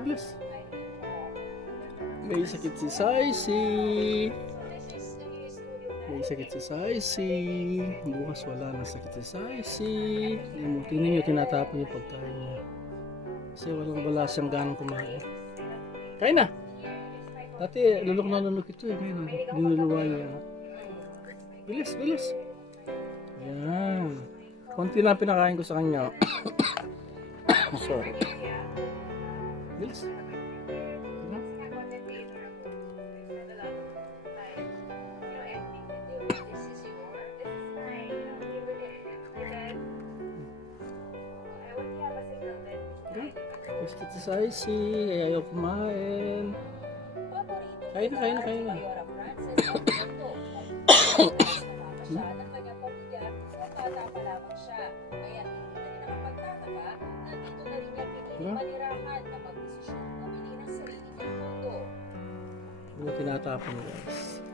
Bilis. May sakit si Saisi. May sakit si Saisi. Bukas wala na sakit si Saisi. Tingnan nyo, tinatapon yung pagkain niya. Kasi wala siyang ganang kumain. Kain na! Dati, lulok na lulok ito eh. Ngayon, dinuluwa niya. Bilis, bilis. Ayan. Konti lang pinakain ko sa kanya. Sorry. Bilis. Gusto si Saisi, ayaw kumain. Kain na. Ano tinatapon guys?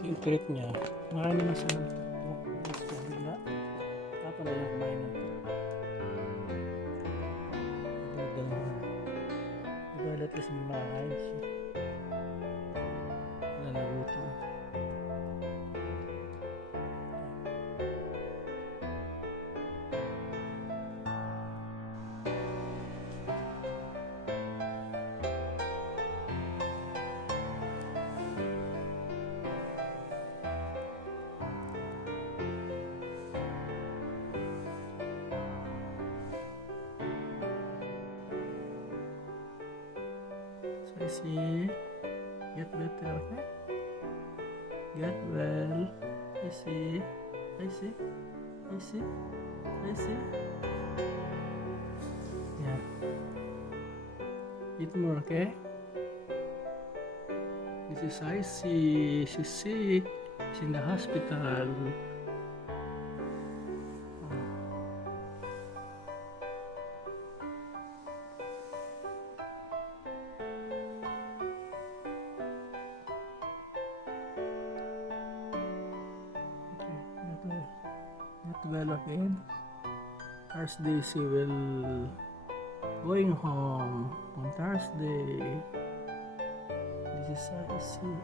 Yung treat niya, nakain naman siya ng bigla. Tapos na yung kumain ng diba, at least makain siya. Nalaguto. Saisi, get better, okay? Get well. Saisi. Yeah. Eat more, okay? This is Saisi. She's sick. She's in the hospital. Well, okay. Thursday she will going home on Thursday. This is Saisi.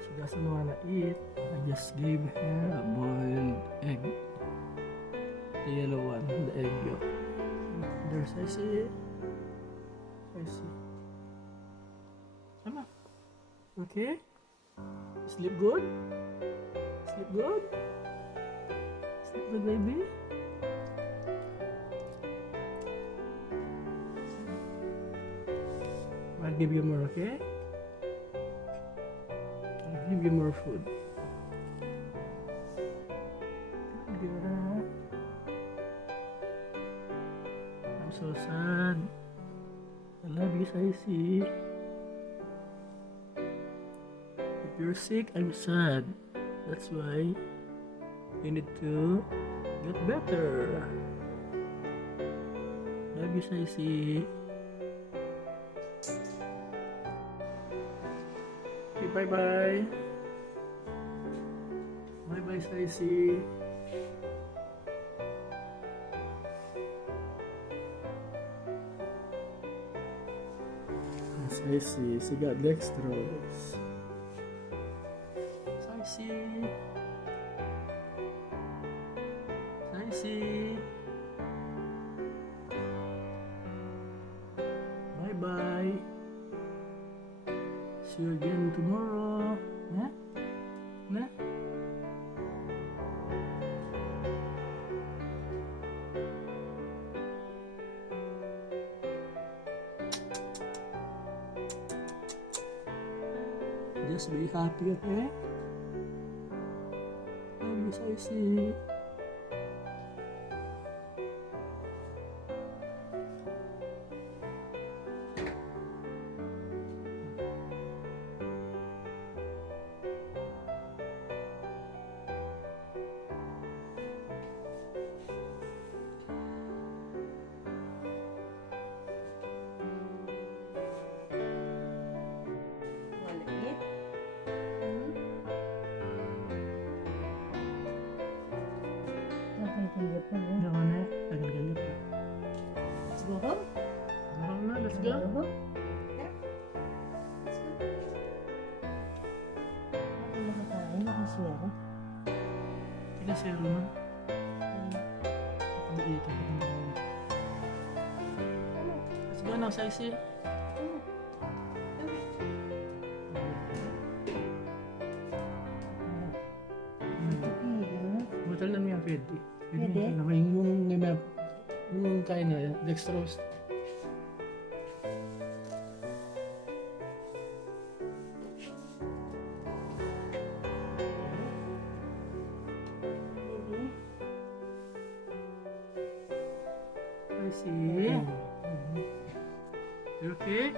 She doesn't wanna eat. I just gave her a boiled egg. The yellow one, the egg yolk. There's Saisi. Come on. Okay? Sleep good? Sleep good? Sleep good, baby? I'll give you more, okay? I'll give you more food. Good girl. I'm so sad. I love you, Saisi. If you're sick, I'm sad. That's why you need to get better. Love you, Saisi. Okay, bye-bye. Bye-bye, Saisi. Saisi, she got dextrose. Saisi. Bye-bye. See you again tomorrow. Yeah? Yeah? Just be happy, okay? Love you, Saisi. Ako na, tagal-galit pa. Let's go home. Go na, let's Go go. home. Yeah. Let's go. Ako makakain, nakaswero. Sila zero na. Ako dito. Let's go now, Saisi. Butal na niya, pwede. Pwede? Yung kain na, dextrose. I see. You okay?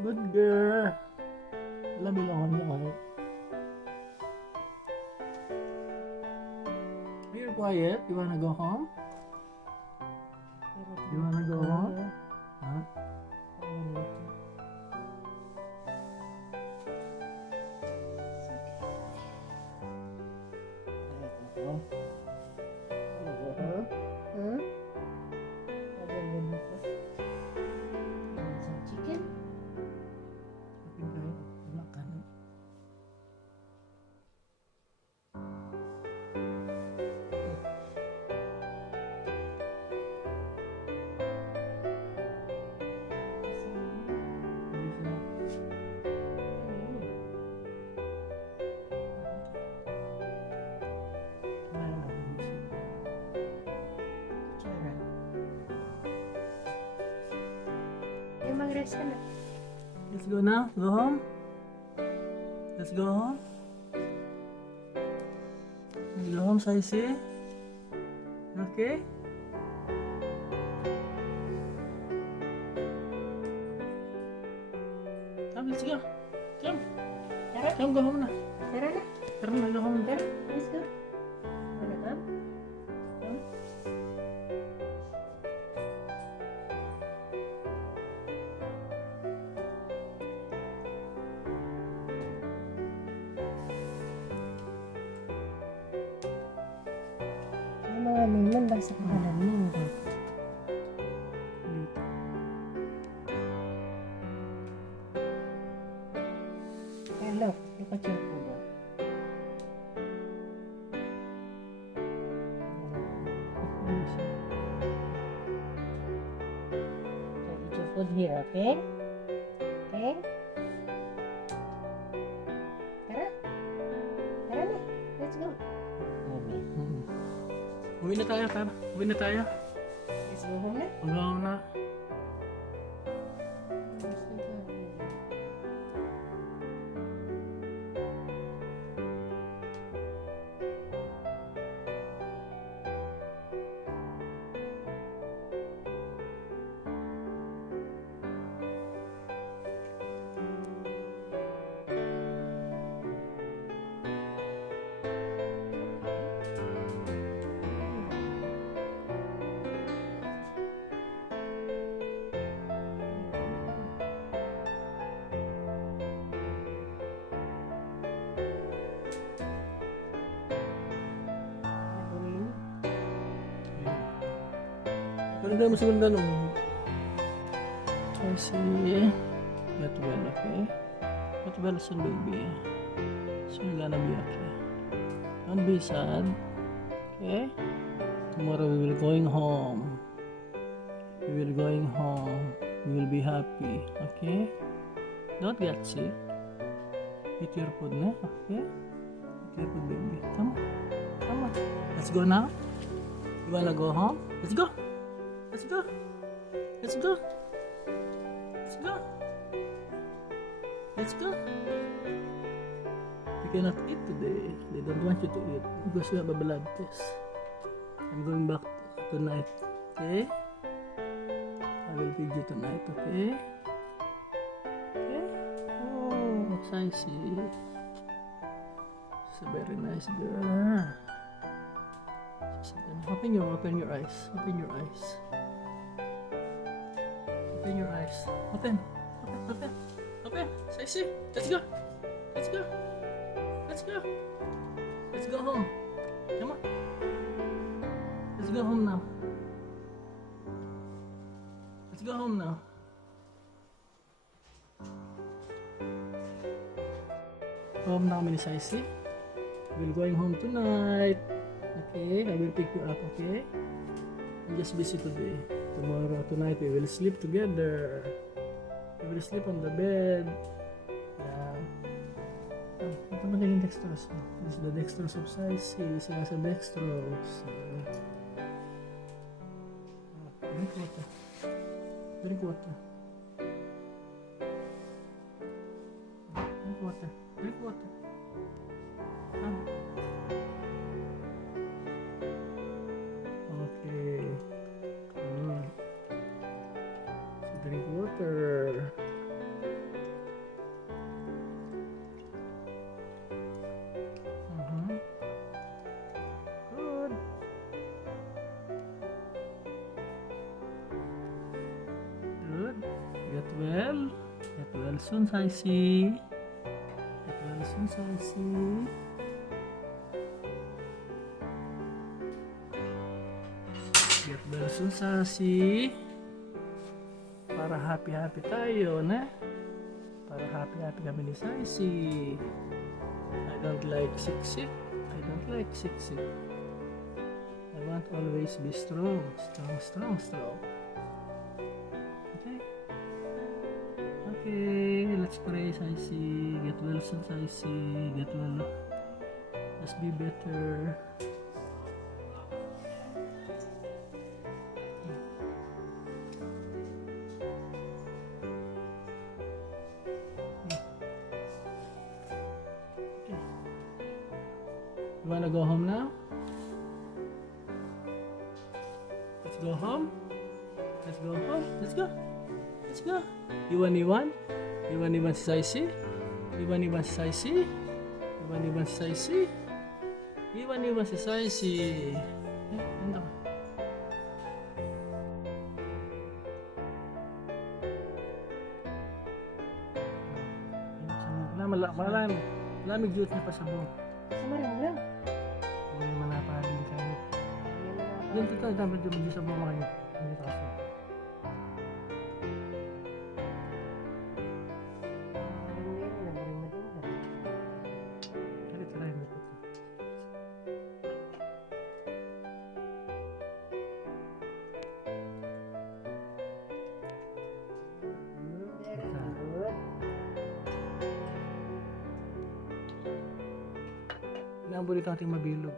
Good girl. Labi lang ako niya kahit. Are you quiet? You wanna go home? You wanna go home? Huh? Chicken? Wala ka na. Mag-rest ka na. Let's go now. Go home. Let's go home. Let's go home, Saisi. Okay? Come, let's go. Come. Tara. Come, go home na. Tara na. Tara na, go home. Tara. Let's go. Wanna come? Come. Yung mga lemon, basa ko na lemon. Look at your food. So eat your food here, okay? Okay? Tara. Tara na. Let's go. Okay. Uwi na tayo, tara. Uwi na tayo. Let's go home na. Go home na. Pero hindi mo sigundan nung. Kasi, get well, okay? Get well soon, baby. So you're gonna be okay. Don't be sad. Okay? Tomorrow we will going home. We will going home. We will be happy. Okay? Don't get sick. Eat your food na. Okay? Eat your food, baby. Come on. Come on. Let's go now. You wanna go home? Let's go. Let's go. Let's go. Let's go. Let's go. You cannot eat today. They don't want you to eat because you have a blood test. I'm going back tonight. Okay? I will feed you tonight. Okay? Okay? Oh, Saisi. She's a very nice girl. Open your eyes. Open your eyes. Open your eyes. Open. Saisi, let's go. Let's go. Let's go. Let's go home. Come on. Let's go home now. Let's go home now. Home now, Miss Saisi. We're going home tonight. Okay, I will pick you up, okay? I'm just busy today. Tonight we will sleep together. We will sleep on the bed. Yeah. Ito na yung dextrose. This is the dextrose of Saisi. She has a dextrose. Drink water. Drink water. Drink water. Drink water. Okay. Good. So drink water. Good. Good. Get well. Get well soon, Saisi. Get well soon, Saisi. Get well soon, Saisi. Para happy tayo, na? Para happy kami ni Saisi. I don't like sick. I don't like sick. I want always be strong. Strong. Okay? Okay, let's pray, Saisi. Get well soon, Saisi. Get well. Just be better. You wanna go home now? Let's go home. Let's go home. Let's go. Let's go. Iwan si Saisi. Iwan si Saisi. Iwan si Saisi. Iwan si Saisi. Ano? Malamig juice niya pa sa buong. Marang. May manapalin kayo. Yan ito, dapat yung juice sa buong kayo. Hindi ito kasi. Inaambuli ito ating mabilog.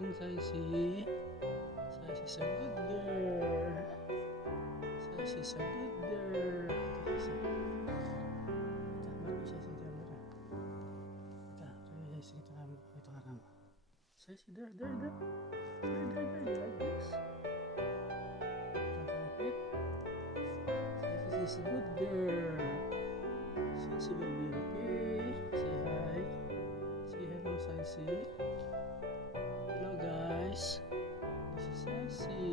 Saisi. Saisi's a good girl. Saisi's a good girl. Saisi, there. Like this. Like it. Saisi's a good girl. Saisi will be okay. Say hi. Say hello, Saisi. Hello guys, this is Saisi.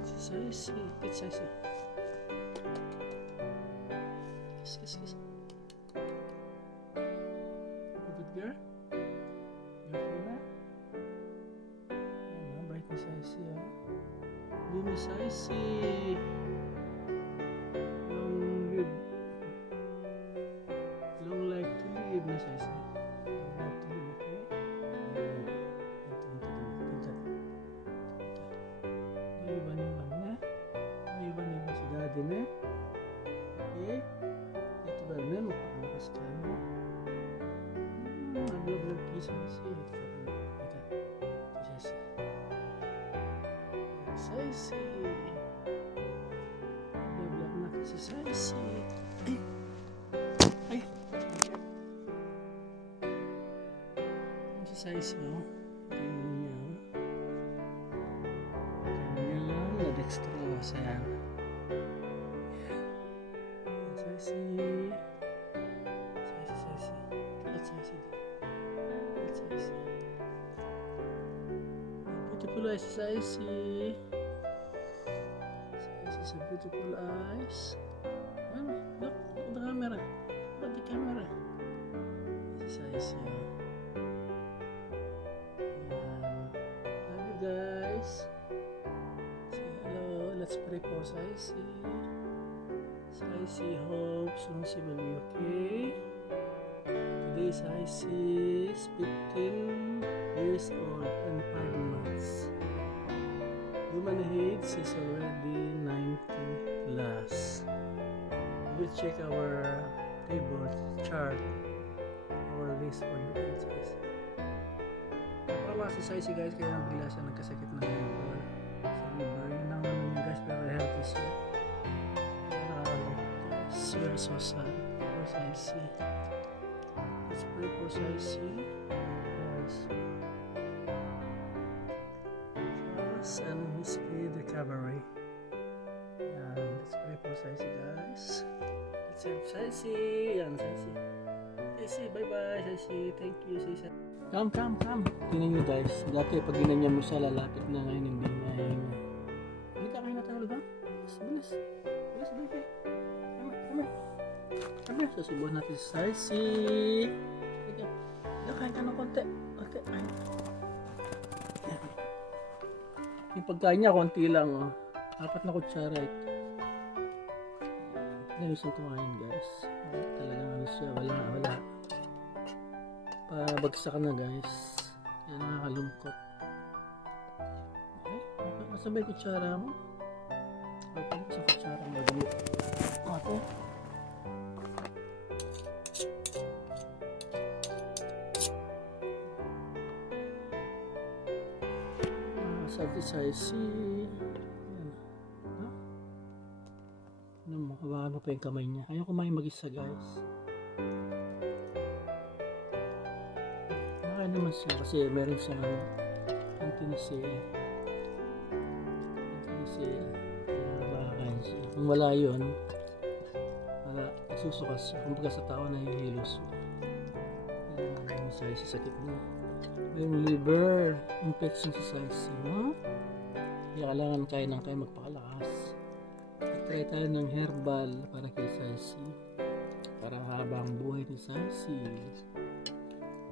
It's Saisi. Kiss. You good girl? You okay na? Miss Icy. Long life to live, Miss Icy. Long life to live, okay? Iban-iban na. Iban-iban si daddy na. Okay? Ito ba na? Magpakalakas ka mo. Nag-vlog Miss Icy. Icy. Nag-vlog na kasi si Icy. Ay! Si Icy, oh. Tingnan niya, oh. Tingnan niya, na-dextrose, ayan. Icy. Let's Icy. Beautiful eyes, Icy. Icy's a beautiful eyes. Look at the camera. Look at the camera. This is Icy. Love you guys. Say hello. Let's pray for Icy. Icy hopes soon she will be okay. Today is Icy is 15 years old and 5 months. Human age is already 90 plus. We will check our table chart, our list for your age. Napakawa si Icy guys, kaya bigla siya nagkasakit ng liver. Sa liver, yun ang ano niya guys, pero healthy siya. We are so sad for Icy. Let's pray for Icy. And his speed recovery. And let's pray for Icy guys. Let's help Icy. Yan, Icy. Icy, bye bye Icy. Thank you Icy. Come. Tingnan nyo guys. Dati pag ginanyan mo siya lalapit na, ngayon hindi na yun. Hindi ka kain na tayo ba? Bilis baby. Come here. Susubuhan natin si Icy. Kain ka ng konti. Okay, ay. Yung pagkain niya, konti lang, oh. 4 na kutsara ito. Ayusin ko ngayon, guys. Talagang ano siya, wala. Pabagsak na, guys. Yan, nakakalungkot. Okay, masabay kutsara mo. Okay, sa kutsara mo. Okay. Sabi sa Icy. Ano pa yung kamay niya. Ayaw kumain mag-isa guys. Makain naman siya kasi meron siyang antinisea. Makakain siya. Kung wala yun, susukas siya. Kung baga sa tao na hihilo siya. Ano sa Icy sakit niya. Yung liver infection sa Icy, no? Kaya kailangan kayo magpakalakas. Try tayo ng herbal para kay Icy, para habang buhay ni Icy.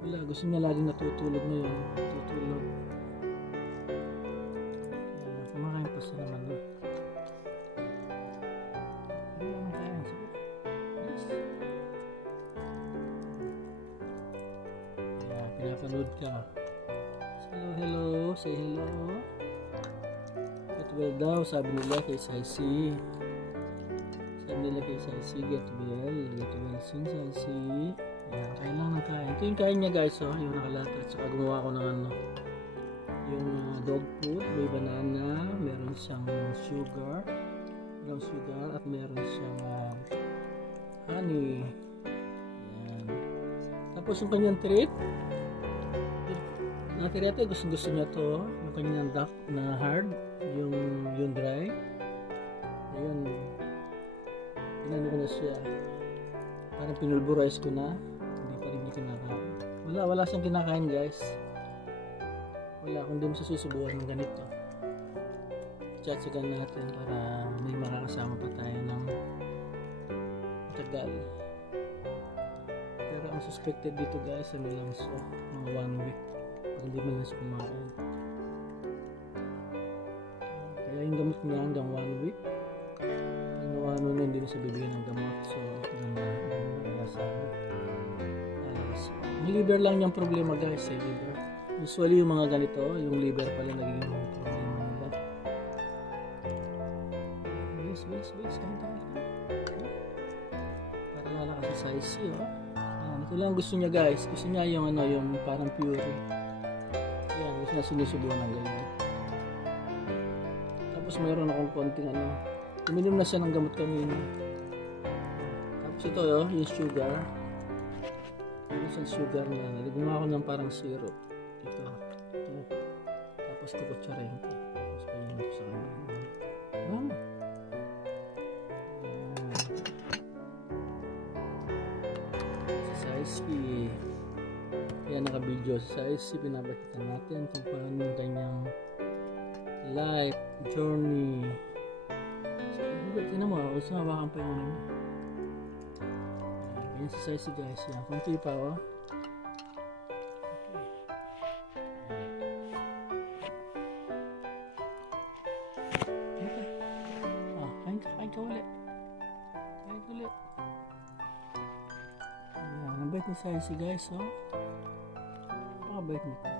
Wala, gusto niya laging natutulog ngayon. Tutulog. Kumakain pa siya naman, no? Kailangan tayo. Sige. Yes. Pinapanood ka. Hello, say hello. Get well daw, sabi nila kay Icy. Sabi nila kay Icy, get well soon Icy. Yan, kain lang ng kain. Ito yung kain niya guys, oh, yung nakalatat. Saka gumawa ko ng ano, yung dog food, may banana, meron siyang sugar, at meron siyang honey. Yan. Tapos yung kanyang treat, natirete, gusto niya to, yung kanyang duck na hard, yung dry. Ayun, pinano ko na siya, parang pinulburize ko na, hindi pa rin niya kinakain. Wala siyang kinakain guys. Wala, kung di mo susubukan ng ganito. Chatsagan natin para may makakasama pa tayo ng matagal. Pero ang suspected dito guys, ano lang siya, mga 1 week. Hindi mo lang siya kumain. Kaya hindi gamot niya hanggang 1 week. Pag nawano na hindi na siya bibigyan ng gamot. So, ganda. Yung liver lang niyang problema guys, liver. Usually yung mga ganito, yung liver pala nagiging problema nila. Bilis. Para lalakas sa size oh. Ito lang gusto niya guys. Gusto niya yung yung parang pure. Ayan, gusto niya sinusubuan ng ganyan. Tapos mayroon akong konting uminom na siya ng gamot kanina. Tapos ito yung sugar. Yung sugar niya. Gumawa ko ng parang syrup. Ito. Tapos kukutsarin ko. Tapos painom ko sa kanya. Saisi. Kaya naka-video sa Saisi, pinapakita natin kung paano yung kanyang life journey. So, tinan mo, gusto na baka pa yung yan si Saisi guys. Yan, kunti pa oh. Kain ka ulit. Ayan, ang bait ni Saisi guys oh. Napakabait nito.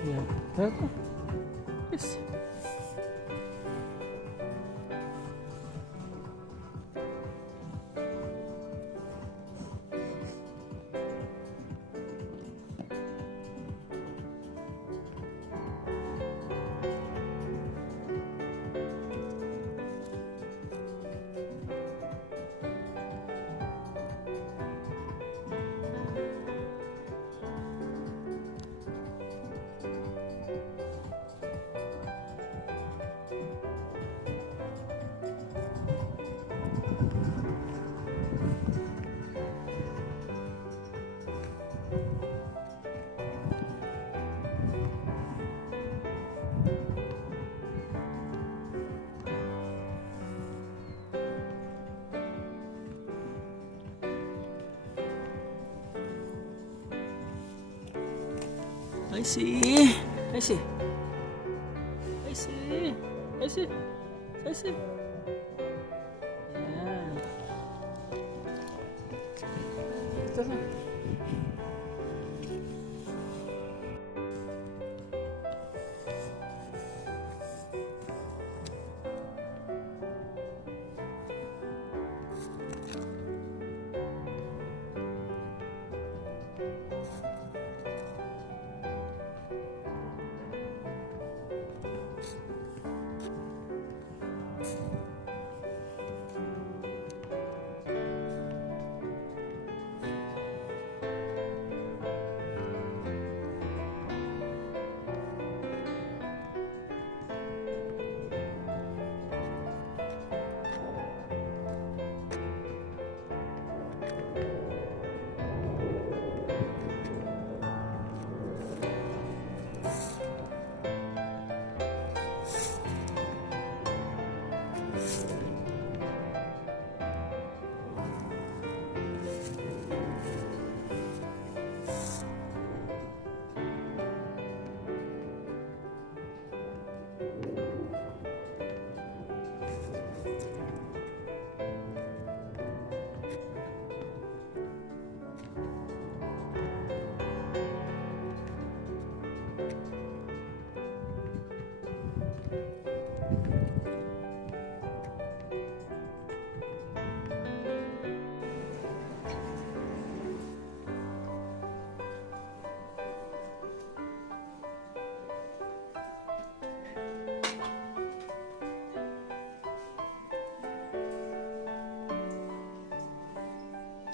Yeah. Yes. I see. Yan. Ito na.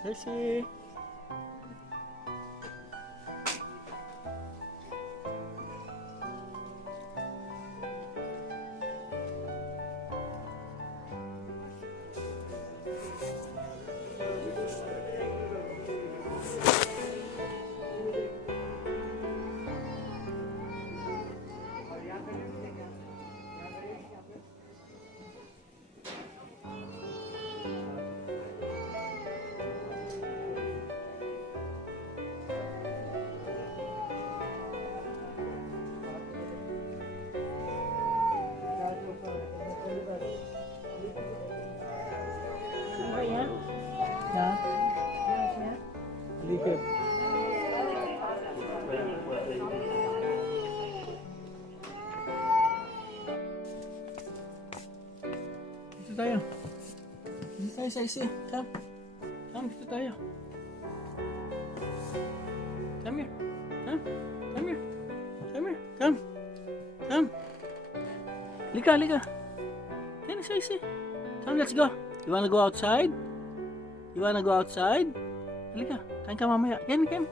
Saisi. tayo. Dito tayo sa isi. Come. Come, dito tayo. Come here. Come. Come here. Come here. Come. Come. Lika, lika. Yan, sa isi. Come, let's go. You wanna go outside? You wanna go outside? Halika, kain ka mamaya. Yan, yan.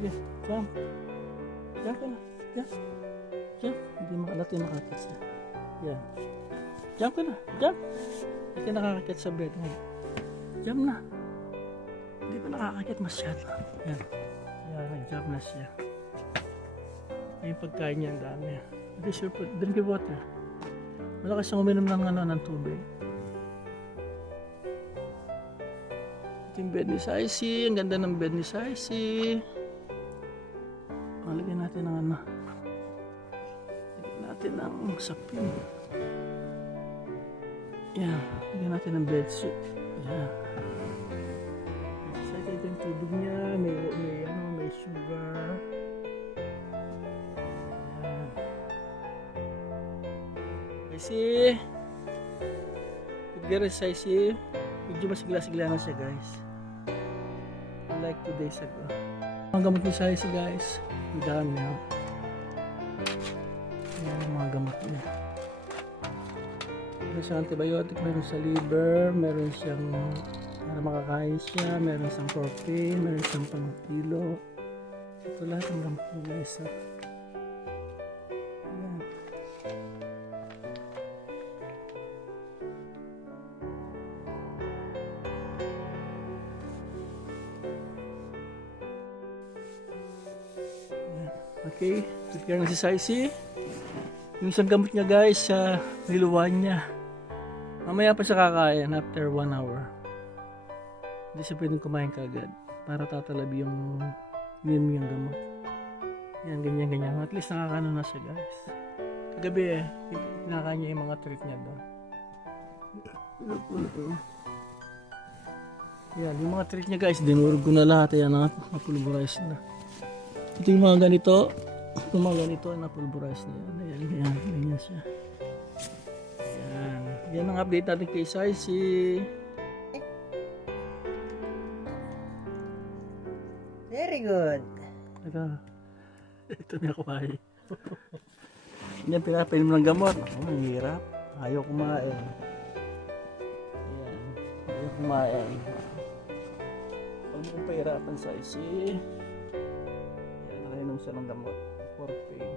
Yeah, jump. Jump ka na. Jump. Jump. Hindi makalati nakakit siya. Yan. Jump ka na. Jump. Hindi ka nakakakit sa bed ngayon. Jump na. Hindi pa nakakakit masyado. Yan. Yan, nag-jump na siya. Ay, yung pagkain niya ang dami. Hindi sure po. Drink your water. Malakas siyang uminom ng tubig. Ito yung bed ni Saisi. Ang ganda ng bed ni Saisi. Lagyan natin ng lagyan natin ng sapin. Yan, lagyan natin ng bedsheet. Yan. Ito yung tubig niya, may sugar. Yan. Saisi. Good girl, Saisi. Medyo masigla-sigla na siya, guys. Like 2 days ago. Ang gamot ni Saisi, guys. Ang dami ha. Yan ang mga gamot niya. Meron siyang antibiotic, meron sa liver, meron siyang para makakain siya, meron siyang propane, meron siyang pangkilo. Ito lahat ang gamot niya, guys ha. Yan. Okay, prepare na si Saisi. Yung isang gamot niya, guys, sa niluwan niya. Mamaya pa siya kakain after 1 hour. Hindi siya pwedeng kumain kagad para tatalabi yung gamot. Yan, ganyan. At least nakakano na siya, guys. Kagabi kinakain niya yung mga treat niya doon. Yan, yung mga treat niya, guys, dinurog ko na lahat. Yan, napulverize na. Ito yung mga ganito. Yung mga ganito, napulverize na yan. Ayan, ganyan siya. Ayan. Yan ang update natin kay Saisi. Very good. Ito niya kumain. Yan, pinapainom ng gamot. Ang hirap. Ayaw kumain. Ayan. Ayaw kumain. Huwag mo kong pahirapan, Saisi. Ayan, nakainom siya ng gamot. For pain.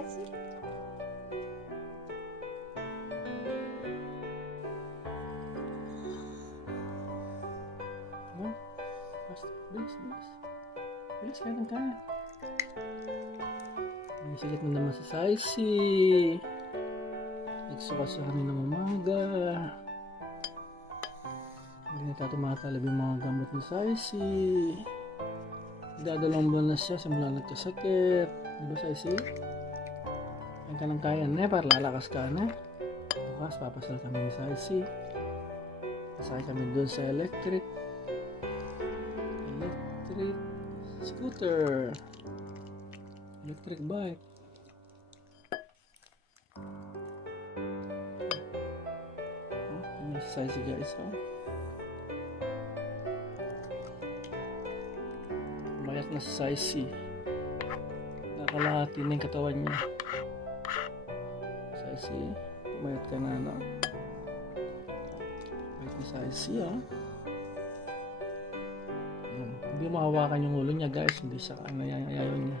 Saisi. Oh, fast. Bilis, bilis. Bilis, kaya ng kaya. Ang sigat na naman sa Saisi. Nagsukas sa kami ng umaga. Hindi na tumatalab yung mga gamot ni Saisi. Dadalawang buwan na siya simula nagkasakit. Di ba, Saisi? Ang kanang kaya na para lalakas ka na. Bukas papasal kami ni Saisi. Pasakay kami doon sa electric scooter, electric bike. Ano si Saisi, guys? Mayat na si Saisi. Nakalahati na yung katawan niya. Saisi, mayat ka na, no? Mayat ni Saisi, Hindi mahawakan yung ulo niya, guys. Hindi siya ayaw niya.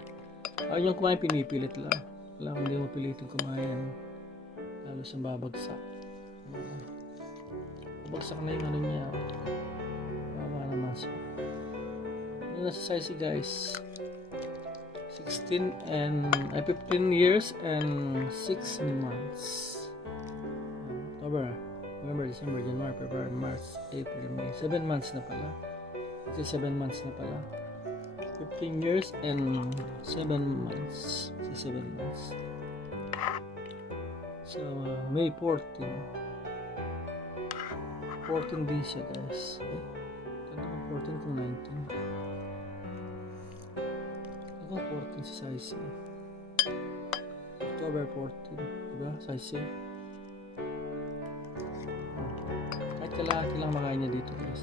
Ayaw yung kumain, pinipilit lang. Wala kung hindi mo pilitin kumain. Lalo siyang babagsak. Babagsak na yung ano niya. Bawa naman siya. Ano nasa Saisi, guys? 15 years and 6 months. October, November, December, January, February, March, April, May. 7 months na pala. Kasi 7 months na pala. 15 years and 7 months. Kasi 7 months. So, May 14. 14 din siya, guys. Ano 14 kung 19? Ano 14 si Saisi? October 14. Diba, Saisi? Kahit kalahati lang makain niya dito, guys.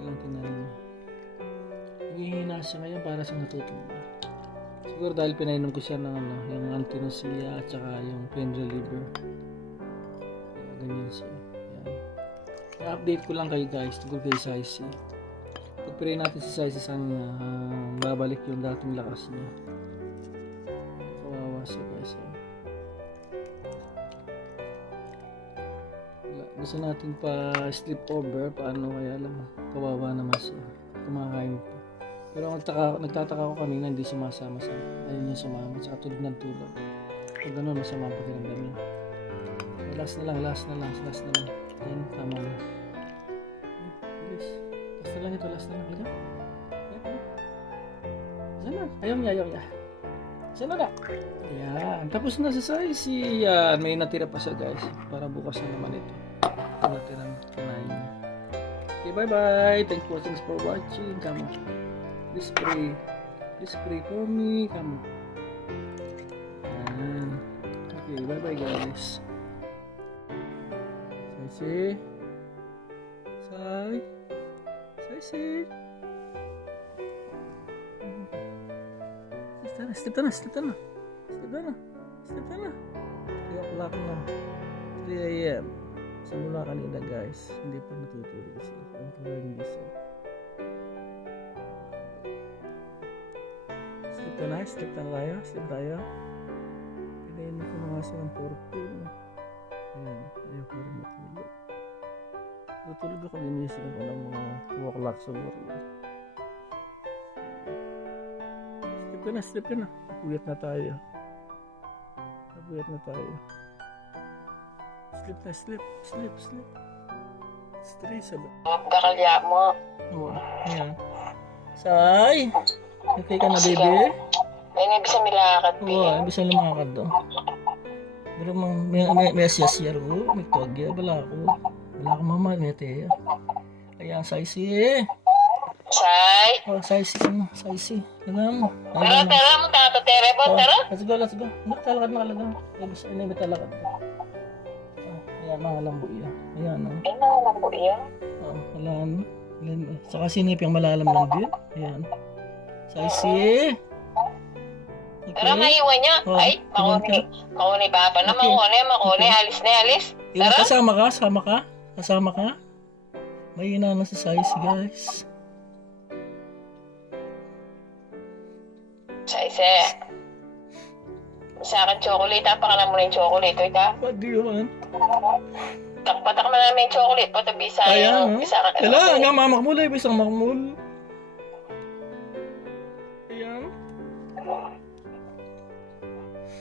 Lang kinain niya. Hihina siya ngayon para sa natutulog. Siguro dahil pinainom ko siya ng yung antinosea at saka yung pain reliever. Kaya ganyan siya. Yan. I-update ko lang kayo, guys tungkol kay Saisi. Pag-pray natin si Saisi sana babalik yung dating lakas niya. Kawawa siya, guys. Gusto natin pa sleep over, paano kaya lang, kawawa naman siya, kumakain pa. Pero nagtataka ko kanina, hindi sumasama siya, ayun niya sumama, saka tulog ng tulog. Pag gano'n, masama ang pakiramdam niya. Last na lang, ayun, tama na. Bilis, last na lang ito, last na lang, halika. Sana, ayaw niya. Sana na. Ayan, tapos na si Saisi. Yan, may natira pa siya, guys, para bukas na naman ito. Natirang kinain. Okay, bye-bye. Thanks for watching. Come on. Please pray for me. Come on. Ayan. Okay, bye-bye, guys. Saisi. Saisi. Step na. Kaya pala ako na. 3 a.m. Simula kanina, guys, hindi pa natutulog siya. Ang kailangan gising. Sleep tayo. Pinainin ko na nga siya ng 14. Ayan, ayaw ko rin matulog. Natulog ako, ginising ko ng mga 2 o'clock siguro. Sleep ka na. Napuyat na tayo. Sleep. Stress ba? Kakalya mo. Oo. Ayan. Say! Okay ka na, baby? May nabisa milakad, Oo, ibig sabihin lumakad do. Pero may asyasya ro. May togya. Wala ako mama. May teya. Ayan, Saisi. Say! Oh, Saisi. Lagam mo. Tara mo, tara po, tara. Let's go. Talakad na kalaga. May talakad. Ayan, mga lambo yan. Ayan, Ay, nalang po yan. Wala. Saka sinip yung malalam lang din. Ayan. Saisi. Okay. Tara, maiwan niya. Ay, makuni papa na, makuni. Alis. Tara. Kasama ka? Mahina na si Saisi, guys. Saisi. Sa akin chocolate, pakalan mo na yung chocolate, wait ha. What do you want? Patak mo namin yung chocolate, patabi sa Ayan, isa ka. kailangan nga mamakmul ay isang makmul. Ayan.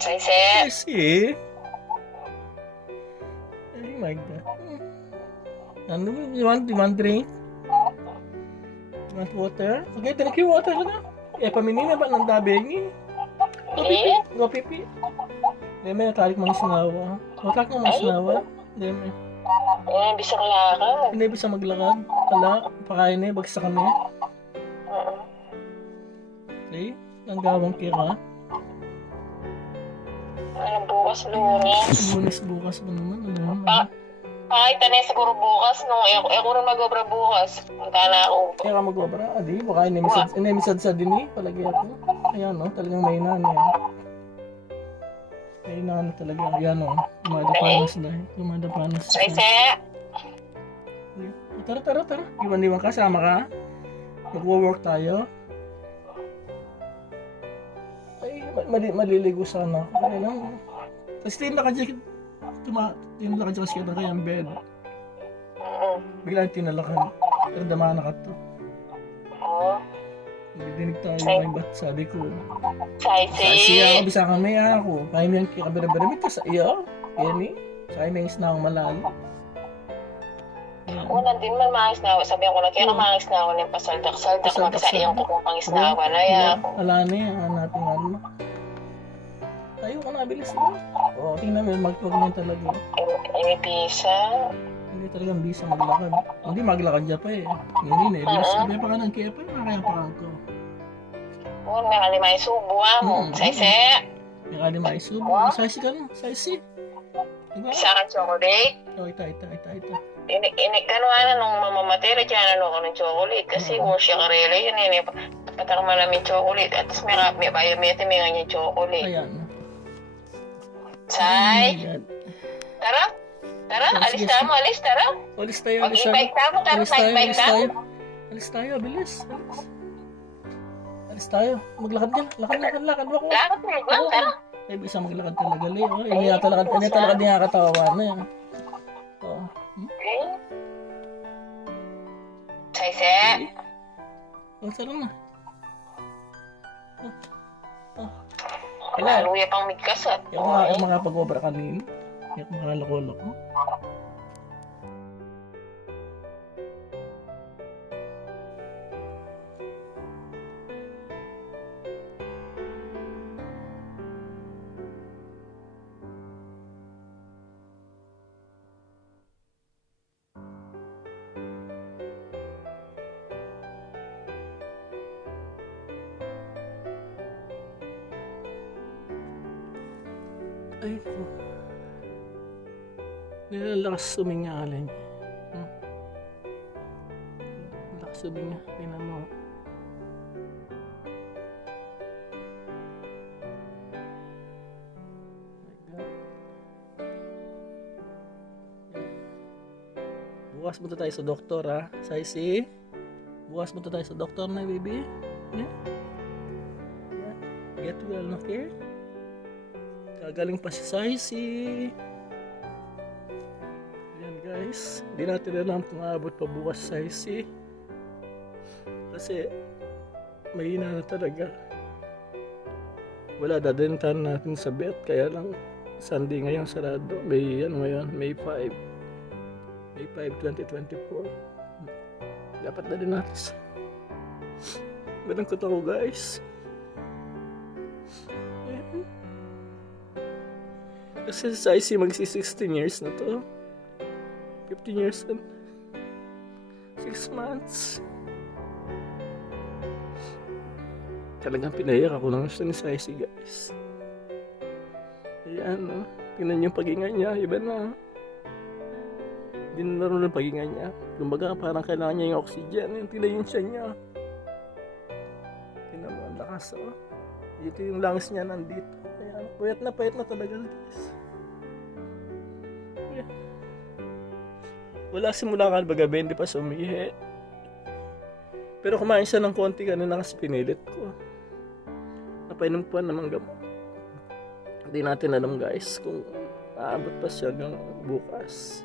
Saisi. See? Oh my God. Ano, you want drink? You want water? Okay, drink yung water na. Paminin na ba ng dabing? Go pipi. Deme, kalik mga sinawa. Wakak ng mga sinawa. Deme. Bisa kalakad. Hindi bisa maglakad. Kala, pakain eh, bagsa kami. Okay, ang gawang kira. Ano bukas, Lunes? Lunes bukas ba naman? Ano? Pakita na siguro bukas, no? Ako rin mag-obra bukas. Punta na ako. Kaya ka mag-obra, adi, baka inemisad sa din eh, palagi ako. Ayan no, talagang may nana. May nana talaga, ayan no. Lumadapanas dahil, lumadapanas. Saisi. Tara. Iwan ka, sama ka. Magwo-work tayo. Ay, maliligo sana ako. Kaya lang. Tapos tinalakad siya na kaya ang bed. Biglang tinalakad. Pero damana ka to. Nagdinig tayo kay bat. Sabi ko. Saisi ako, bisa ka may ako. Kaya mo yung kikabira-bira. Ito sa iyo. Yan eh. Sa akin may isna akong malalo. Una din man mangis na ako. Sabihan ko na, kaya mangis na ako ng pasaldak-saldak na sa iyong kung pangis na ako. Ala na yan, natin ano. Tayo ka na, bilis mo. Tingnan mo, magtuwag na talaga. May bisa. Hindi talagang bisa maglakad. Hindi maglakad dyan pa eh. Ngayon eh, bilis sabi pa ka ng kaya pa, makaya pa ka ko. May kalimay subo mo. Saisi. May kalimay subo. Saisi ka no, saisi. Diba? Isa ka chocolate. Ito. Inik ka naman nung mamamatira dyan ano ko ng chocolate kasi wash yung karela yun eh. Patak mo namin chocolate at may bayamete may ganyan chocolate. Ayan. Say. Tara, alis tara. Alis tayo. Mag-e-bike tayo, mag-bike tayo. Alis tayo, bilis. Alis tayo. Maglakad ka. Lakad. Wako. Lakad mo, tara. Ay, isa maglakad talaga, Leo. Hindi talaga niya katawa na yan. Saisi. Tara na. Laluya pang midkasat. Yung mga pag-obra kanina. Yung mga loko-loko. Ay ko. Nilalakas suminga alin. Lakas suminga. Tingnan mo. Bukas punta tayo sa doktor ha. Saisi. Bukas punta tayo sa doktor na baby. Yeah. Get well na care. Gagaling pa si Saisi. Ayan guys. Hindi natin alam kung aabot pa bukas Saisi. Kasi mahina na talaga. Wala, dadalhin natin sa vet. Kaya lang Sunday ngayon sarado. May ngayon, May 5. May 5, 2024. Dapat dalhin natin sa malangkot ako guys. Kasi sa IC magsi-16 years na to. 15 years and 6 months. Talagang pinayak ako ng gusto ni Saisi guys. Ayan no. Tingnan yung paghinga niya. Iba na. Hindi na naroon ang paghinga niya. Kumbaga parang kailangan niya yung oxygen. Yung tingnan yung siya niya. Tingnan mo ang lakas oh. Dito yung lungs niya nandito. Ayan. Payat na talaga guys. Wala simula ka bagabi, hindi pa sumihi. Pero kumain siya ng konti kanina kasi pinilit ko. Napainom pa namang gamot. Hindi natin alam guys kung aabot pa siya hanggang bukas.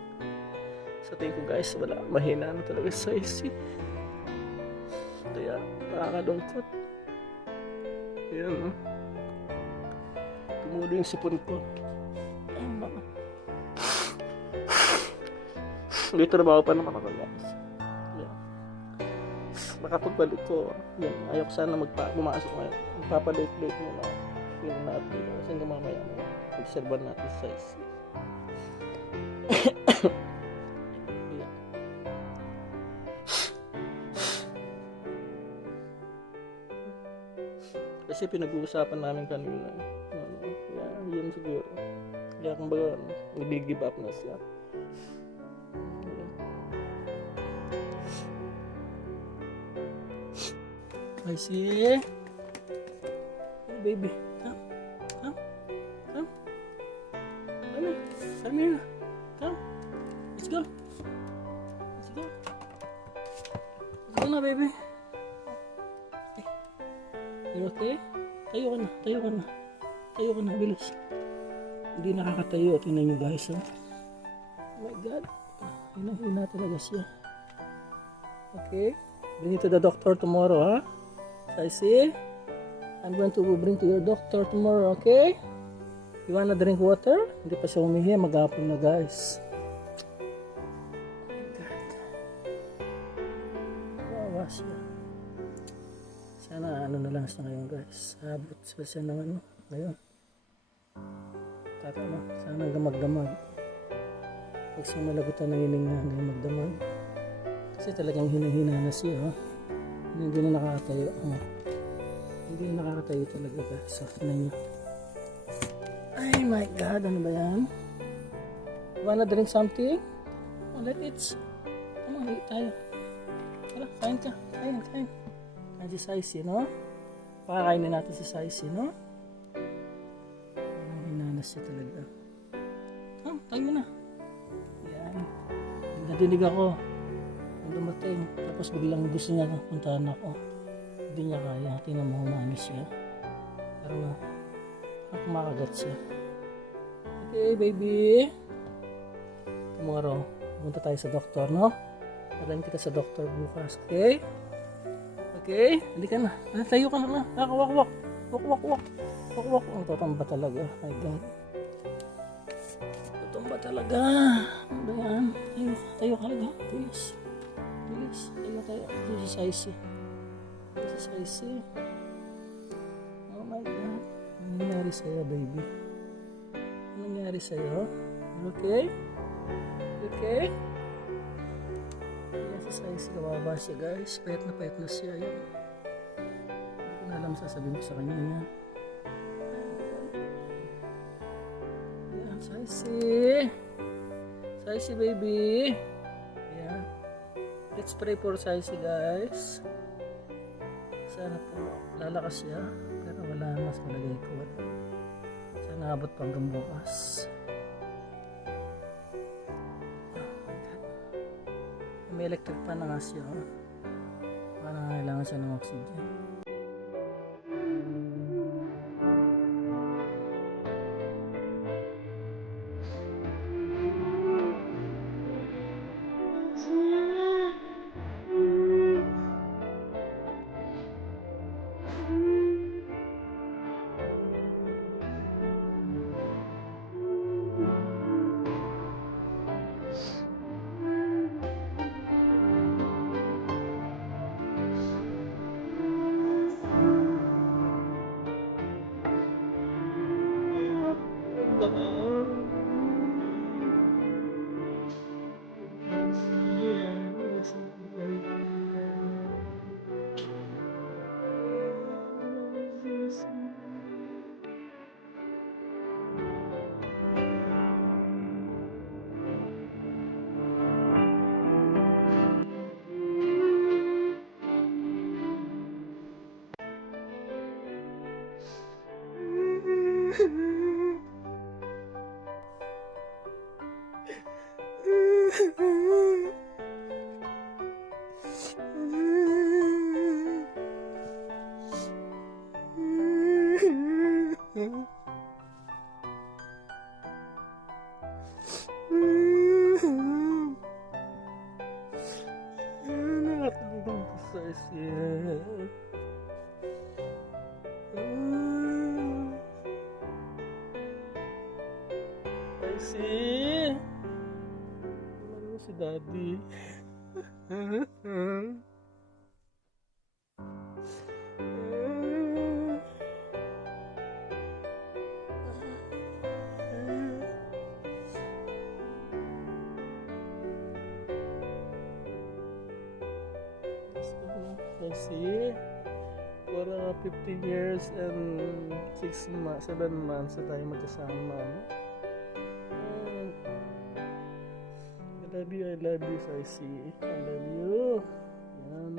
Sa tingin ko guys, wala, mahina na talaga sa isi. Kaya nakakalungkot. Ayan, oh. Tumulo yung sipon ko. Ay, mama. May trabaho pa naman ako guys. Ayan. Makapagbalik ko. Yan, ayaw ko sana pumasok ngayon. Magpapadate-date muna. Yun natin. Kasi hanggang mamaya na observan natin sa isi. Ayan. Kasi pinag-uusapan namin kanina. Kaya yun siguro. Kaya kumbaga nag-give up na siya. I see. Hey, baby. Come. Come. Come. Come here. Come here. Come. Let's go. Let's go. Let's go na, baby. Hey. You okay? Tayo ka na. Tayo ka na. Tayo ka na. Bilis. Hindi nakakatayo. Tingnan nyo guys. Oh my God. Hina-hina talaga siya. Okay. Bring it to the doctor tomorrow, huh? I see. I'm going to bring to your doctor tomorrow, okay? You wanna drink water? Hindi pa siya umihi, maghapon na guys. Wawa siya. Sana ano na lang siya ngayon guys. Abot siya ng ano ngayon. Tatama, sana gamag-damag. Huwag siya malagutan ng hininga hanggang magdamag. Kasi talagang hinahina na siya, oh. Hindi na nakakatayo. Hindi na nakakatayo talaga guys. So, tinan nyo. Ay my God, ano ba yan? Wanna drink something? Oh, let it. Come on, eat tayo. Tara, kain ka. Kain. Kain si Saisi, no? Pakakainin natin si Saisi, no? Hinanas siya talaga. Tayo na. Yan. Nadinig ako. Dumating, tapos biglang gusto niya puntahan ako. Hindi niya kaya, tingnan mo humanis siya. Pero kumakagat siya. Okay, baby. Tomorrow, punta tayo sa doktor, no? Padayin kita sa doktor bukas, okay? Okay? Hindi ka na. Tayo ka na. Wak. Ang tatamba talaga. My God. Tatamba talaga. Ano ba yan? Tayo ka lang, please. Bilis, tayo. This is Icy. Oh my God. Anong nangyari sa'yo, baby? Anong nangyari sa'yo? Okay? Okay? Yes, si Icy, kawawa siya guys. Payat na siya. Yan. Hindi ko na alam sasabihin ko sa kanya yan. Yan, Icy, baby. Yan. Let's pray for Saisi guys. Sana po lalakas siya. Pero wala mas malagay ko. Sana abot pa hanggang bukas. May electric pa na nga siya. Parang kailangan siya ng oxygen. I see. I see. Ano si Daddy? I see. For 15 years and 7 months na tayo magkasama. No? I love you, so I see. I love you. Yan.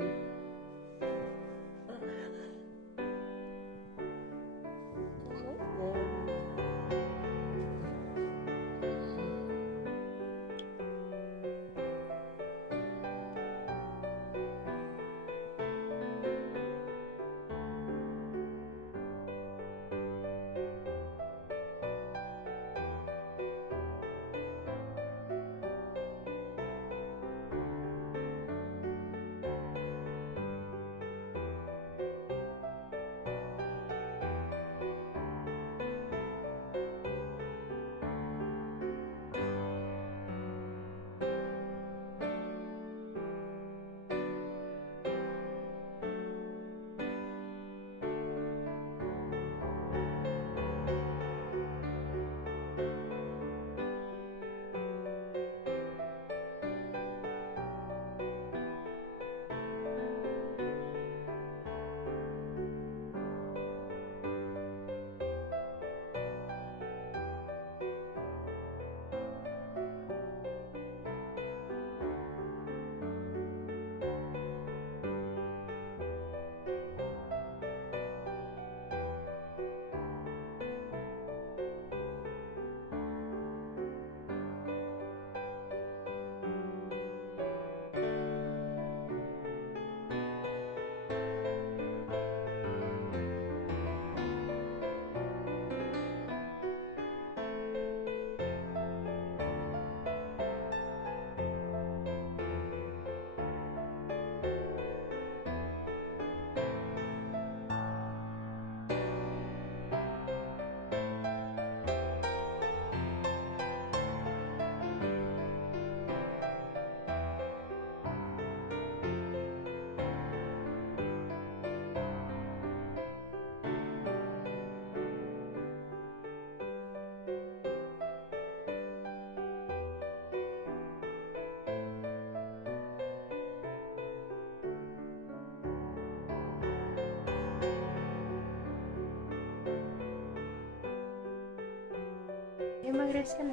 Mag-rest ka na.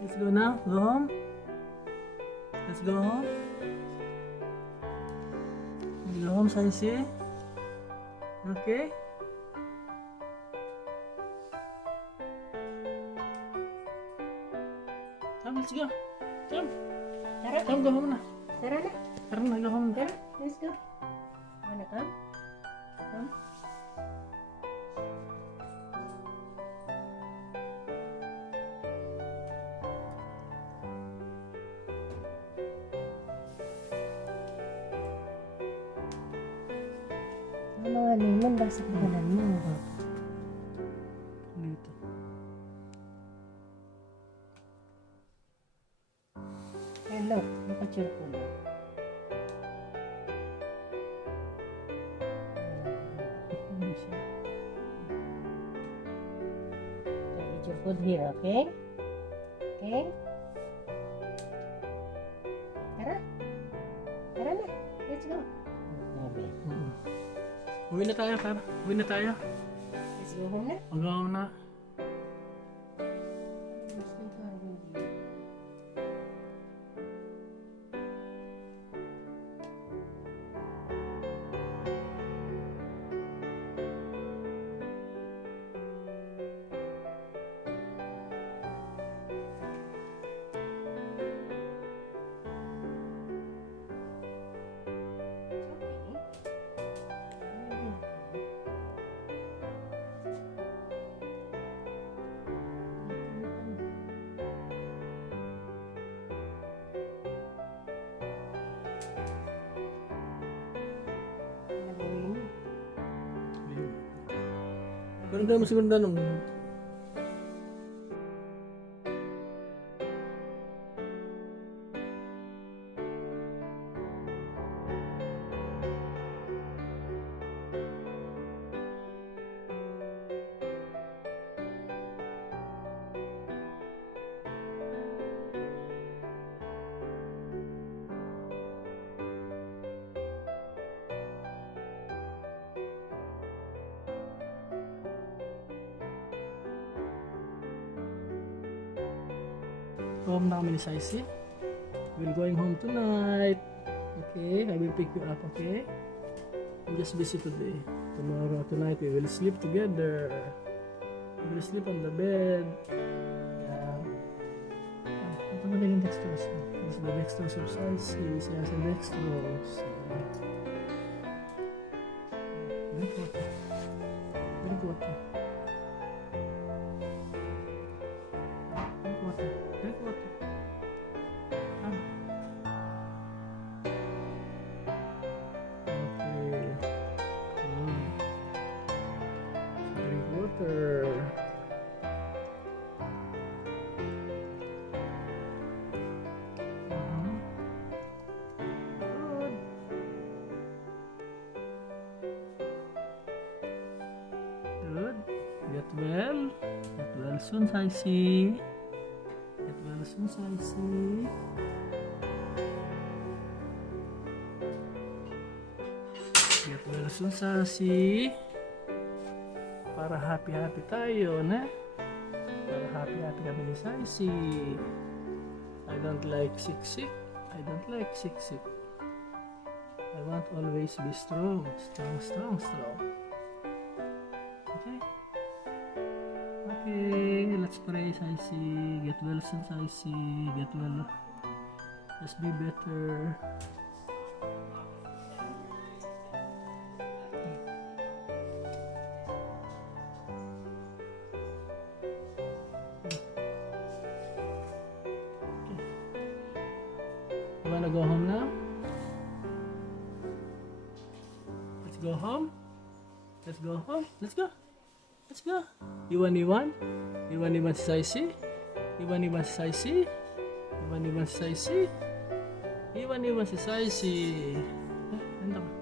Let's go now. Go home. Let's go home. Let's go home, Saisi. Okay? Come, let's go. Come. Tara. Come, go home na. Tara na. Tara na, go home na. Tara. Let's go. Wanna come? Come. Mga lemon, basa ka na mo. Dito. Hello, naka-chill ko na. Eat your food here, okay? Okay? Tara. Tara na. Let's go. Okay. Uwi na tayo, Tara. Uwi na tayo. Let's go home na. Go home na. Pero hindi mo siguro tanong. Home na kami ni Saisi. We're going home tonight. Okay, I will pick you up, okay? I'm just busy today. Tonight we will sleep together. We will sleep on the bed. Ito ba yung dextrose? This is the dextrose of Saisi. Siya sa dextrose. Drink water. Drink water. Drink water. Drink water. Ah. Okay. Drink water. Good. Good. Get well. Get well soon, Saisi. Get well soon, Saisi. Get well soon, Saisi. Para happy-happy tayo, na? Para happy-happy kami ni Saisi. I don't like sick-sick. I don't like sick-sick. I want always be strong. Strong, strong, strong. Okay? Okay, let's pray, Saisi. Get well soon, Saisi. Get well. Just be better. You wanna go home now? Let's go home. Let's go home. Let's go. Let's go. Iwan? Iwan si Saisi? Iwan si Saisi? Iwan si Saisi? Iwan si Saisi? Anda ka?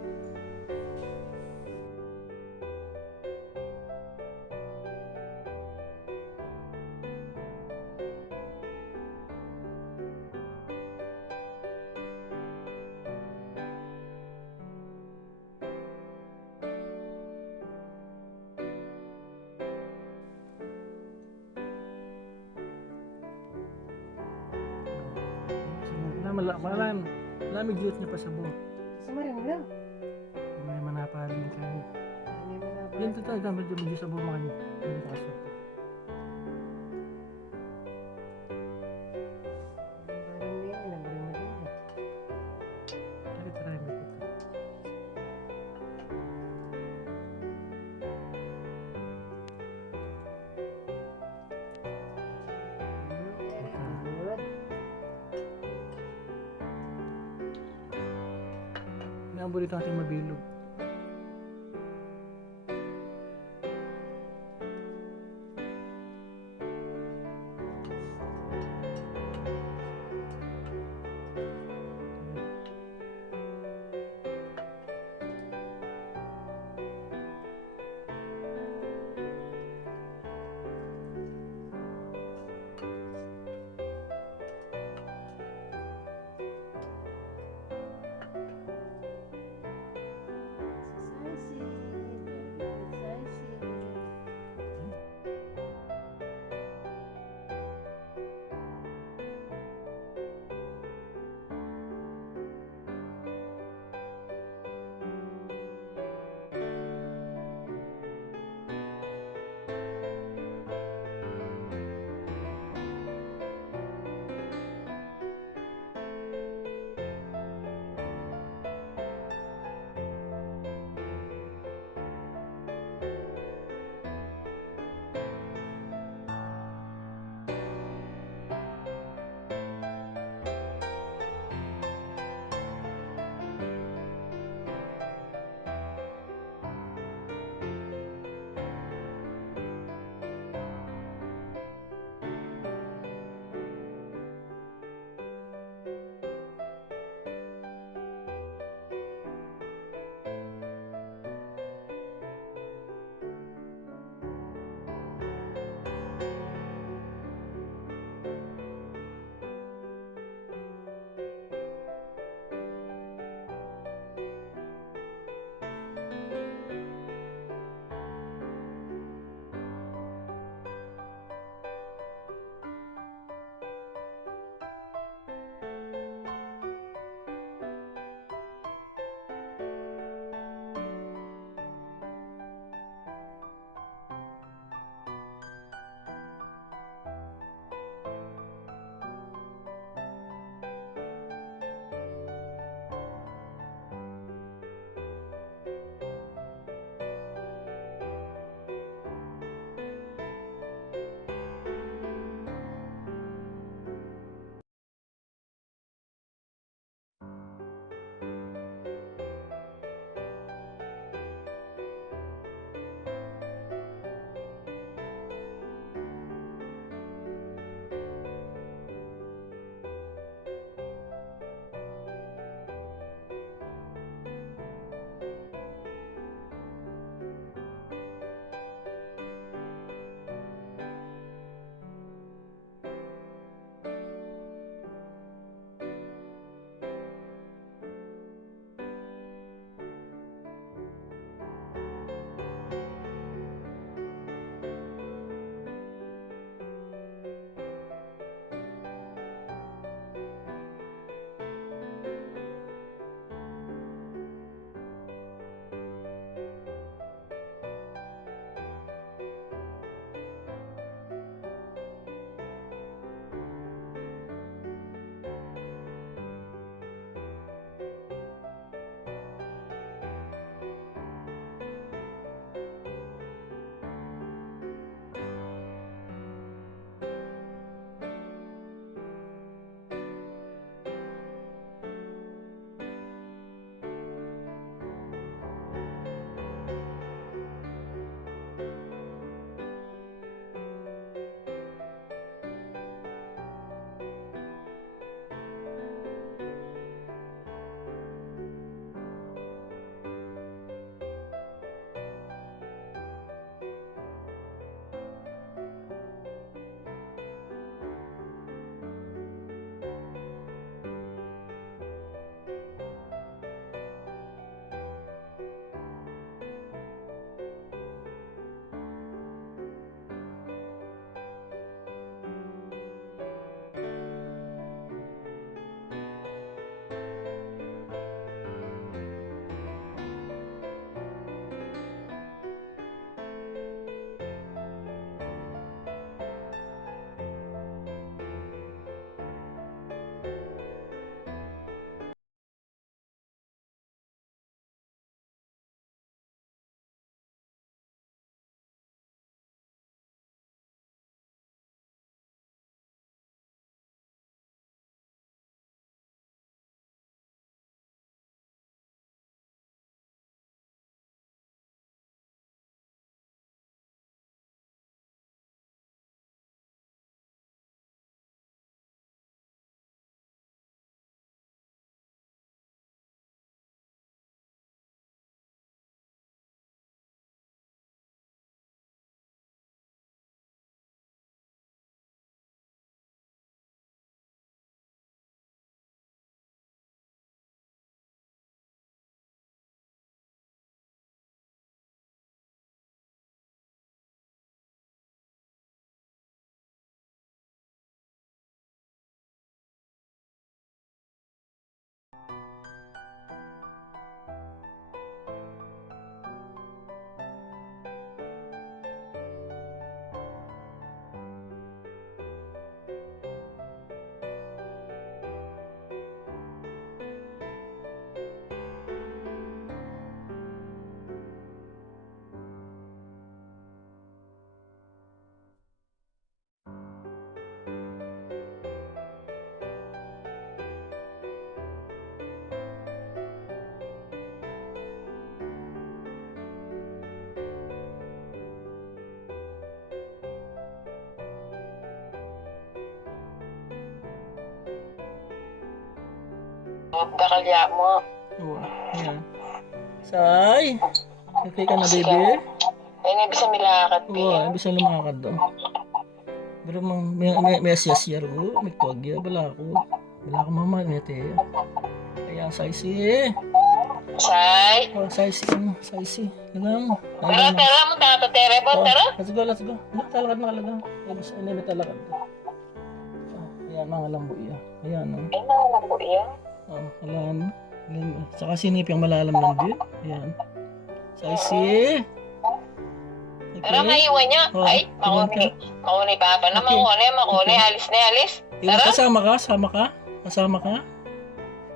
Malamig juice niya pa sa buhok. Sumarang lang. May manapaling kayo. Ano mo na ba? Yan tayo dapat yung juice sa buhok mga niyo. Yan tayo. Parang din, nabring na din. Try mo ito. Good. Naambulit natin mabilog. bakalya mo. Oo, ayan. Say! Okay ka na, baby? Ayun, ibig sa milakad, Oo, ibig sabihin lumakad daw. Pero may siyar ko, may tuwagya, bala ko mama, may te. Kaya Saisi. Say! Oh, Saisi. Lang. Tara, mo tato, terebot, tara. Let's go. Ano, talakad na kalaga. Ano, may talakad. Ayan, mga lambo iya. Ayan, no. Ay, nalang po iya. Oh, alam. Saka sinip yung malalam lang din. Ayan. Saisi. Tara, maiwan niya. Oh, Ay, mauni papa na, mauni, alis. Iwan Tara. kasama ka?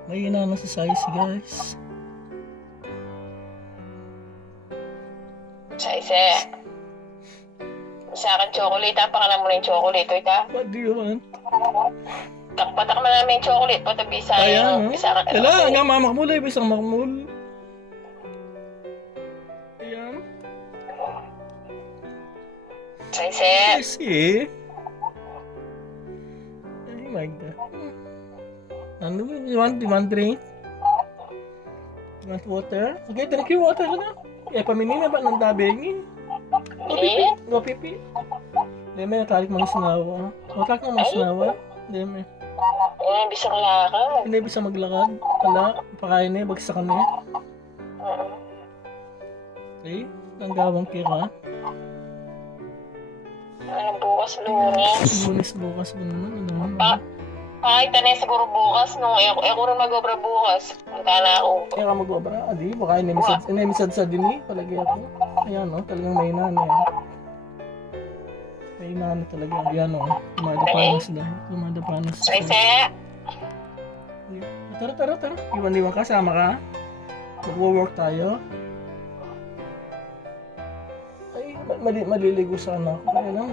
May na si Saisi, guys. Say. Sa akin, chocolate. Tapakalan mo na yung chocolate. Ika. What do you want? Patak mo namin yung chocolate. Patabisa Ayan, yung no? isa ka. Kailangan nga mamakmul eh, bisang makmul. Ayan. Say. Saisi. Oh my God. Ano, you want drink? You want water? Okay, drink yung water na. Paminin na ba ng dabing? Go pipi. Deme, tarik mga sinawa. Otak ng mga sinawa. Deme. Ayun, bisang lakad. Hindi bisa maglakad. Kala, pakain na, bagsak ka na. Okay, ang gawang kira. Anong bukas, Lunes? Lunes bukas mo naman. Pakita na siguro bukas, no? Ako rin mag-obra bukas. Punta na ako. Kaya ka mag-obra, adi, baka inemisad sa din eh, palagi ako. Ayan no, talagang may inaan yan. May inaan talaga, ayan no, lumadapanas na, lumadapanas. Say. Tara, iwan ka, sama ka. Mag-work tayo. Ay, maliligo sana ako, kaya lang.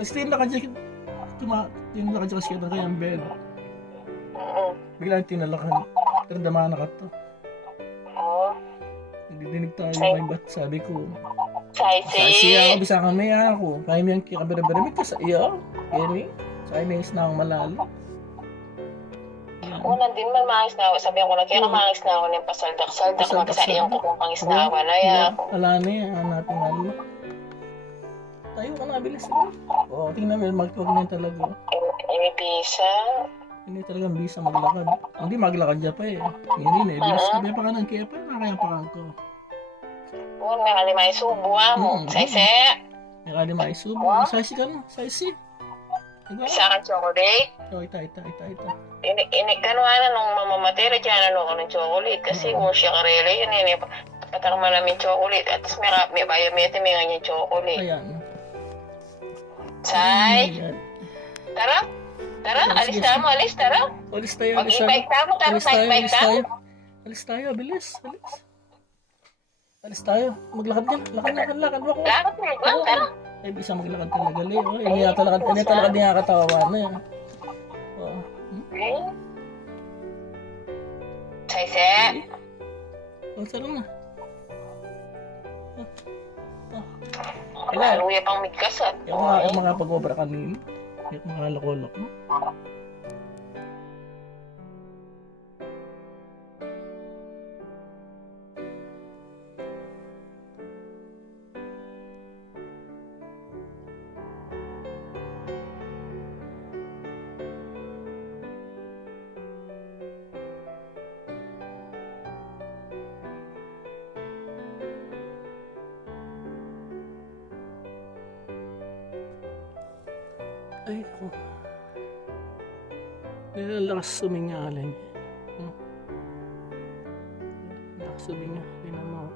Kasi tinlakad siya ng kanyang bed. Biglang tinalakan. Pero damana ka to. Oo. Didinig tayo kay Bat. Sabi ko, Say. siya ako, bisa kami ako. Kaya mo yung kikabara-bara. Ka sa iyo. Kenny. Kaya may isna akong malalo. Una din man mangis na ako. Sabihan ko na, kaya mangis na ako ng pasaldak-saldak. Magsayang ko kung pangisnawa na yan. Ala na yan. Hanapin nga mo. Tayo ka na, bilis na. Oo, tingnan mo, magtuwag na talaga. Bisa. Hindi talagang bisa maglakad. Hindi maglakad dyan pa eh. Hindi na eh. Bilis ka pa ng kaya pa. Nakaya pa ko. Oo, may kalimay subo mo. Say. May kalima isubo. Saisi ka na. Saisi. Sa akin chocolate. Oh, ita. Gano'n na nung mamamatira dyan ano ko ng chocolate. Kasi kung siya karela yun yun. Patak mo namin chocolate. At may bayamete may ganyan chocolate. Ayan. Say. Ayan. Tara, alis tara. Alis tayo. Mag-i-bike tayo, mag-i-bike tayo. Alis tayo, bilis. Alis tayo. Maglakad yan. Lakad mo ako. Lakad na, tara. Eh, bisa maglakad talaga, Leo. Hindi talakad niya katawa na yan. Oh. Say. Oh, sarang na. Luya pang midkasat. Yung mga pag-obra kanina. Yung mga lakolok mo. Ay, ako. Lakas suminga alay niya. Lakas suminga. Tingnan mo.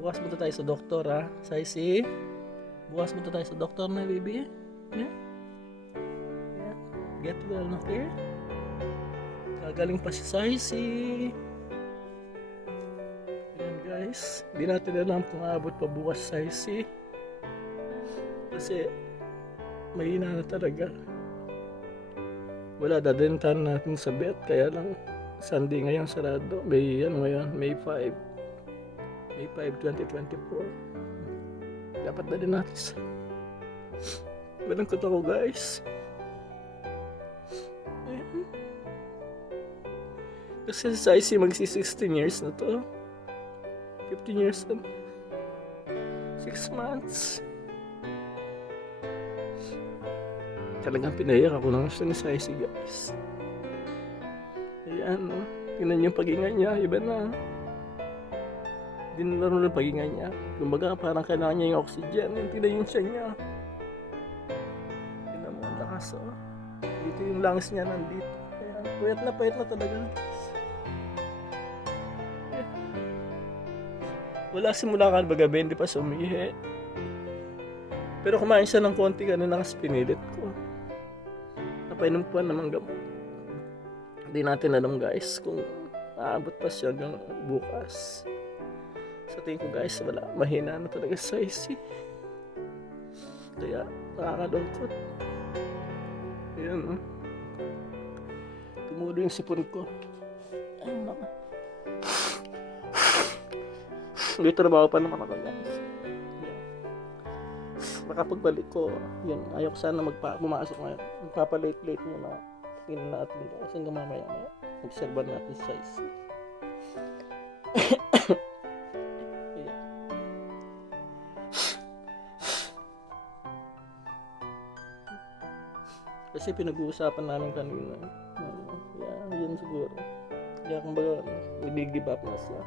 Bukas punta tayo sa doktor ha. Saisi. Bukas punta tayo sa doktor na baby. Yeah. Get well na here. Galing pa si Saisi. Ayan guys. Hindi natin alam kung aabot pa bukas Saisi. Kasi mahina na talaga. Wala, dadalhin natin sa vet. Kaya lang Sunday ngayon sarado. May 5. May 5, 2024. Dapat na din natin sa malangkot ako guys. Ayan. Kasi sa IC magsi 16 years na to. 15 years na. 6 months. Talagang pinayak ako ng gusto ni Saisi guys. Ayan o. Tingnan niyo yung pag-ingay niya. Iba na. Hindi na laro ng pag-ingay niya. Kumbaga parang kailangan niya yung oxygen. Tingnan yung siya niya. Tingnan mo ang lakas o. Dito yung lungs niya nandito. Ayan. Payat na talaga. Wala simula ka bagabi, hindi pa sumihi. Pero kumain siya ng konti kanina kasi pinilit ko. Napainom pa naman gamot. Hindi natin alam guys kung aabot pa siya hanggang bukas. Sa tingin ko guys, wala. Mahina na talaga sa IC. Kaya nakakalungkot. Ayan. Tumulo yung sipon ko. Ayun naman. May trabaho pa naman ako guys. Makapagbalik ko, yun, ayaw ko sana pumasok ngayon. Magpapalate-late muna. Tingnan natin ito. Kasi hanggang mamaya-maya. Observan natin sa IC. Kasi pinag-uusapan namin kanina. Kaya yun siguro. Kaya kumbaga, hindi give up na siya.